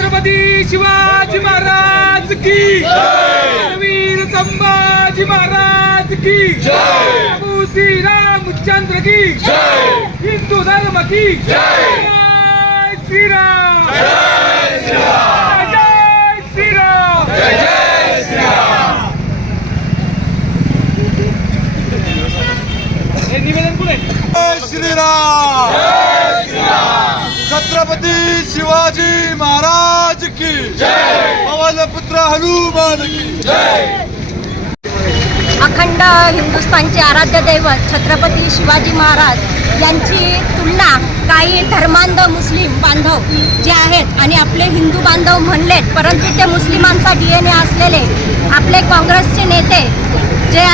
छत्रपती शिवाजी महाराज की जय, वीर संभाजी महाराज की जय, प्रभु श्री रामचंद्र की जय, हिंदू धर्म की जय, जय श्री राम, जय श्री राम, जय श्री राम, जय जय श्री राम। निवेदन कुठे? जय श्रीराम, जय श्री राम, छत्रपती शिवाजी महाराज की जय, पवन पुत्र हनुमान की जय। अखंड हिंदुस्थानचे आराध्य दैवत छत्रपती शिवाजी महाराज यांची तुलना काही धर्मांध मुस्लिम बांधव जे आहेत आणि आपले हिंदू बांधव म्हणलेत, परंतु ते मुस्लिमांचा DNA असलेले आपले काँग्रेसचे नेते जे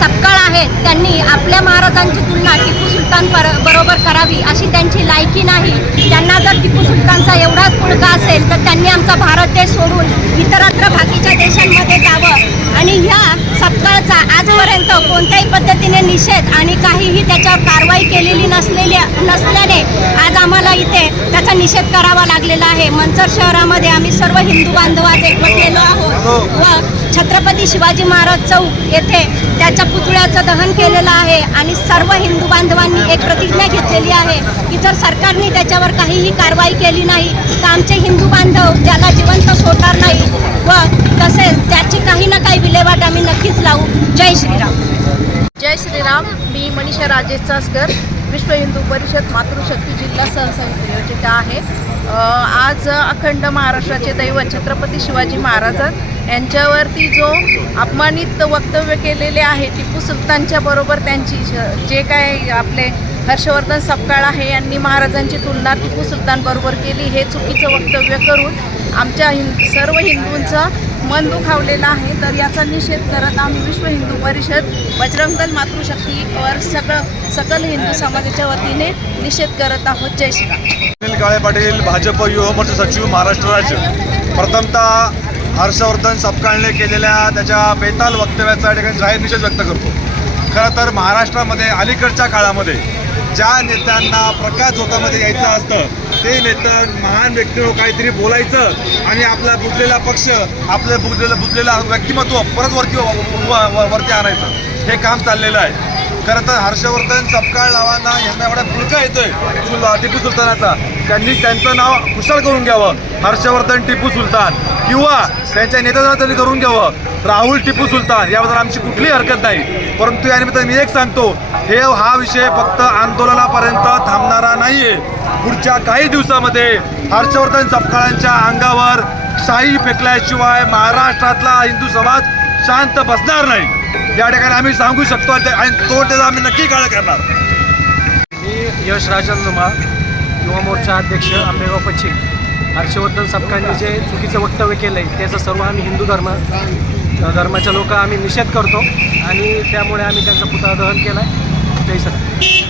सपकाळ आहेत, त्यांनी आपल्या महाराजांची तुलना टिपू सुलतान बरोबर करावी अशी त्यांची लायकी नाही। त्यांना जर टिपू सुलतानचा एवढाच पुळका असेल तर त्यांनी आमचा भारत देश सोडून इतरत्र बाकीच्या देशांमध्ये जावं आणि ह्या सपकाळचा आजपर्यंत कोणत्याही पद्धतीने निषेध आणि काहीही त्याच्यावर कारवाई केलेली नसल्याने आज आम्हाला इथे त्याचा निषेध करावा लागलेला आहे। मंचर शहरामध्ये आम्ही सर्व हिंदू बांधव आज एकवटलेलो आहोत व छत्रपती शिवाजी महाराज चौक येथे त्याच्या पुतळ्याचं दहन केलेलं आहे आणि सर्व हिंदू बांधवांनी एक प्रतिज्ञा घेतलेली आहे की जर सरकारने त्याच्यावर काहीही कारवाई केली नाही तर आमचे हिंदू बांधव त्याला जिवंत सोडणार नाही व तसेच त्याची काही ना काही विल्हेवाट आम्ही नक्कीच लावू। जय श्रीराम। जय श्रीराम। मी मनीषा राजेश चासकर, विश्व हिंदू परिषद मातृशक्ती जिल्हा सहसंयोजिका आहे। आज अखंड महाराष्ट्राचे दैवत छत्रपती शिवाजी महाराज यांच्यावरती जो अपमानित वक्तव्य केलेले आहे टिपू सुलतानच्या बरोबर त्यांची जे काय आपले हर्षवर्धन सपकाळ आहे यांनी महाराजांची तुलना टिपू सुलतान बरोबर केली, हे चुकीचं वक्तव्य करून आमच्या सर्व हिंदूंचं मन दुखावलेलं आहे। तर याचा निषेध करत आम्ही विश्व हिंदू परिषद बजरंग दल मातृशक्तीवर सकल हिंदू समाजाच्या वतीने निषेध करत आहोत। जय श्रीराम। अनिल काळे पाटील, भाजप युवा मोर्चा सचिव महाराष्ट्र राज्य। प्रथमतः हर्षवर्धन सपकाळने केलेल्या त्याच्या बेताल वक्तव्याचा ठिकाणी जाहीर निषेध व्यक्त करतो। खरं तर महाराष्ट्रामध्ये अलीकडच्या काळामध्ये ज्या नेत्यांना प्रकाशझोतामध्ये यायचं असतं ते नेतं महान व्यक्तीवर काहीतरी बोलायचं आणि आपला बुडलेला पक्ष, आपलं बुडलेला व्यक्तिमत्व परत वरती आणायचं, हे काम चाललेलं आहे। खरं तर हर्षवर्धन सपकाळ नावांना यांना एवढा पुळका येतोय टिपू सुलतानाचा, त्यांनी त्यांचं नाव खुशाल करून घ्यावं, हर्षवर्धन टिपू सुलतान, किंवा त्यांच्या नेत्याचं त्यांनी करून घ्यावं राहुल टिपू सुलतान। याबद्दल आमची कुठलीही हरकत नाही, परंतु यानिमित्ताने मी एक सांगतो, हा विषय फक्त आंदोलनापर्यंत थांबणारा नाहीये। पुढच्या काही दिवसामध्ये हर्षवर्धन सपकाळांच्या अंगावर शाई फेकल्याशिवाय महाराष्ट्रातला हिंदू समाज शांत बसणार नाही, या ठिकाणी आम्ही सांगू शकतो आणि तो त्याचा आम्ही नक्की काळ करणार। मी यश राजन धुमाळ, युवा मोर्चा अध्यक्ष, आंबेगाव पश्चिम। हर्षवर्धन सपकाळांनी जे चुकीचं वक्तव्य केलं आहे त्याचं सर्व आम्ही हिंदू धर्माच्या लोक आम्ही निषेध करतो आणि त्यामुळे आम्ही त्यांचा पुतळा दहन केला आहे। जय श्रीराम।